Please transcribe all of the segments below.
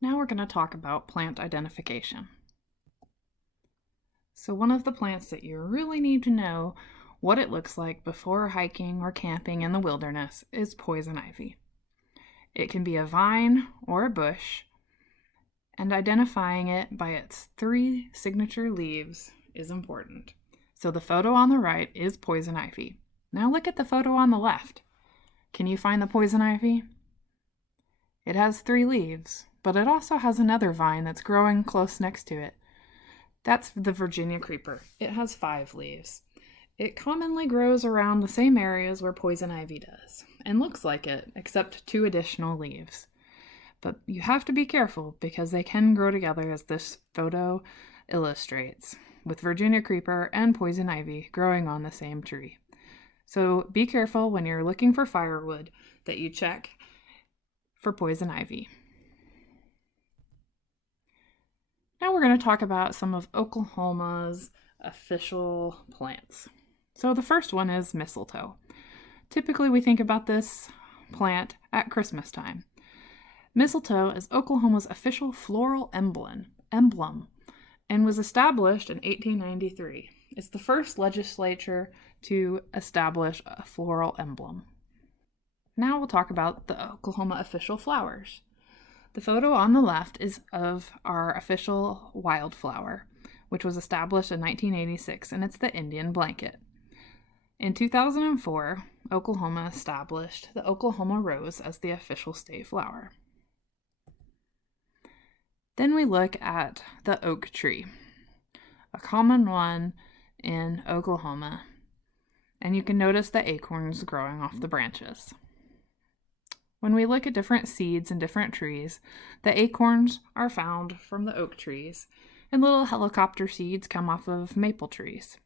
Now we're going to talk about plant identification. So one of the plants that you really need to know what it looks like before hiking or camping in the wilderness is poison ivy. It can be a vine or a bush, and identifying it by its 3 signature leaves is important. So the photo on the right is poison ivy. Now look at the photo on the left. Can you find the poison ivy? It has 3 leaves, but it also has another vine that's growing close next to it. That's the Virginia creeper. It has 5 leaves. It commonly grows around the same areas where poison ivy does, and looks like it, except 2 additional leaves. But you have to be careful because they can grow together, as this photo illustrates, with Virginia creeper and poison ivy growing on the same tree. So be careful when you're looking for firewood that you check for poison ivy. Now we're going to talk about some of Oklahoma's official plants. So the first one is mistletoe. Typically we think about this plant at Christmas time. Mistletoe is Oklahoma's official floral emblem and was established in 1893. It's the first legislature to establish a floral emblem. Now we'll talk about the Oklahoma official flowers. The photo on the left is of our official wildflower, which was established in 1986, and it's the Indian blanket. In 2004, Oklahoma established the Oklahoma rose as the official state flower. Then we look at the oak tree, a common one in Oklahoma, and you can notice the acorns growing off the branches. When we look at different seeds and different trees, the acorns are found from the oak trees, and little helicopter seeds come off of maple trees.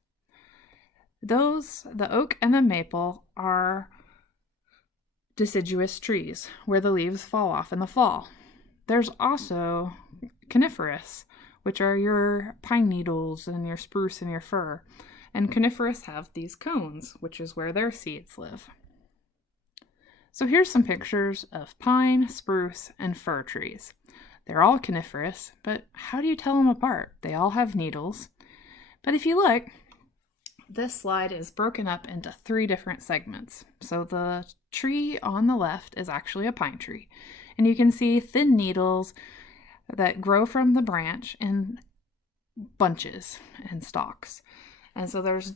The oak and the maple, are deciduous trees where the leaves fall off in the fall. There's also coniferous, which are your pine needles and your spruce and your fir. And coniferous have these cones, which is where their seeds live. So here's some pictures of pine, spruce, and fir trees. They're all coniferous, but how do you tell them apart? They all have needles. But if you look, this slide is broken up into 3 different segments. So the tree on the left is actually a pine tree. And you can see thin needles that grow from the branch in bunches and stalks. And so there's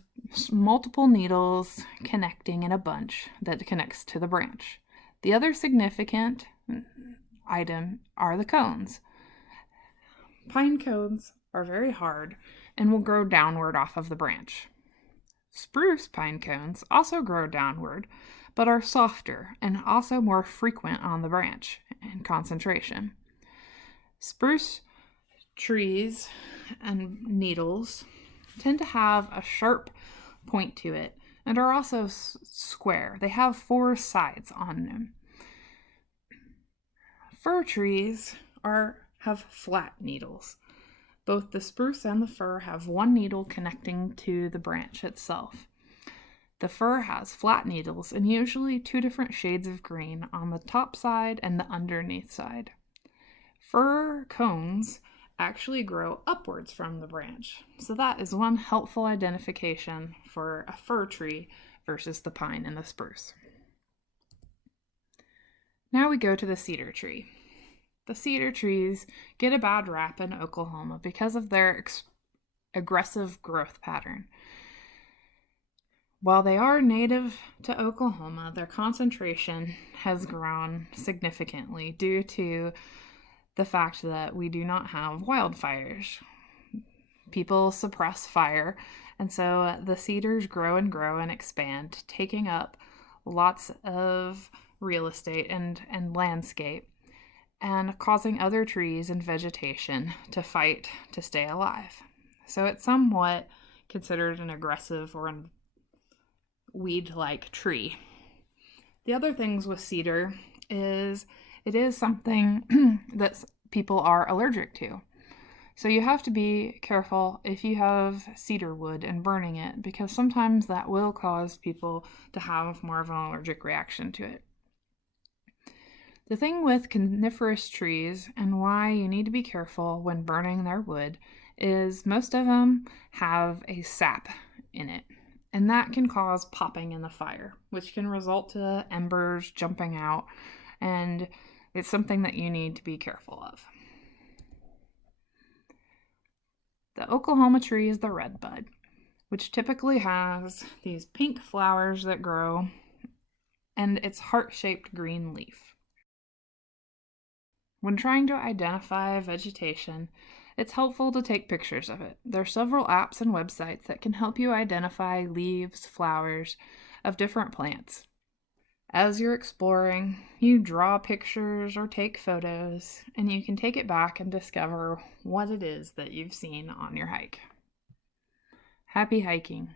multiple needles connecting in a bunch that connects to the branch. The other significant item are the cones. Pine cones are very hard and will grow downward off of the branch. Spruce pine cones also grow downward, but are softer and also more frequent on the branch in concentration. Spruce trees and needles tend to have a sharp point to it and are also square. They have 4 sides on them. Fir trees have flat needles. Both the spruce and the fir have 1 needle connecting to the branch itself. The fir has flat needles and usually 2 different shades of green on the top side and the underneath side. Fir cones actually grow upwards from the branch. So that is one helpful identification for a fir tree versus the pine and the spruce. Now we go to the cedar tree. The cedar trees get a bad rap in Oklahoma because of their aggressive growth pattern. While they are native to Oklahoma, their concentration has grown significantly due to the fact that we do not have wildfires. People suppress fire, and so the cedars grow and expand, taking up lots of real estate and landscape, and causing other trees and vegetation to fight to stay alive. So it's somewhat considered an aggressive or a weed-like tree. The other things with cedar is it is something that people are allergic to. So you have to be careful if you have cedar wood and burning it, because sometimes that will cause people to have more of an allergic reaction to it. The thing with coniferous trees and why you need to be careful when burning their wood is most of them have a sap in it, and that can cause popping in the fire, which can result to embers jumping out, and it's something that you need to be careful of. The Oklahoma tree is the redbud, which typically has these pink flowers that grow and its heart-shaped green leaf. When trying to identify vegetation, it's helpful to take pictures of it. There are several apps and websites that can help you identify leaves, flowers of different plants. As you're exploring, you draw pictures or take photos, and you can take it back and discover what it is that you've seen on your hike. Happy hiking!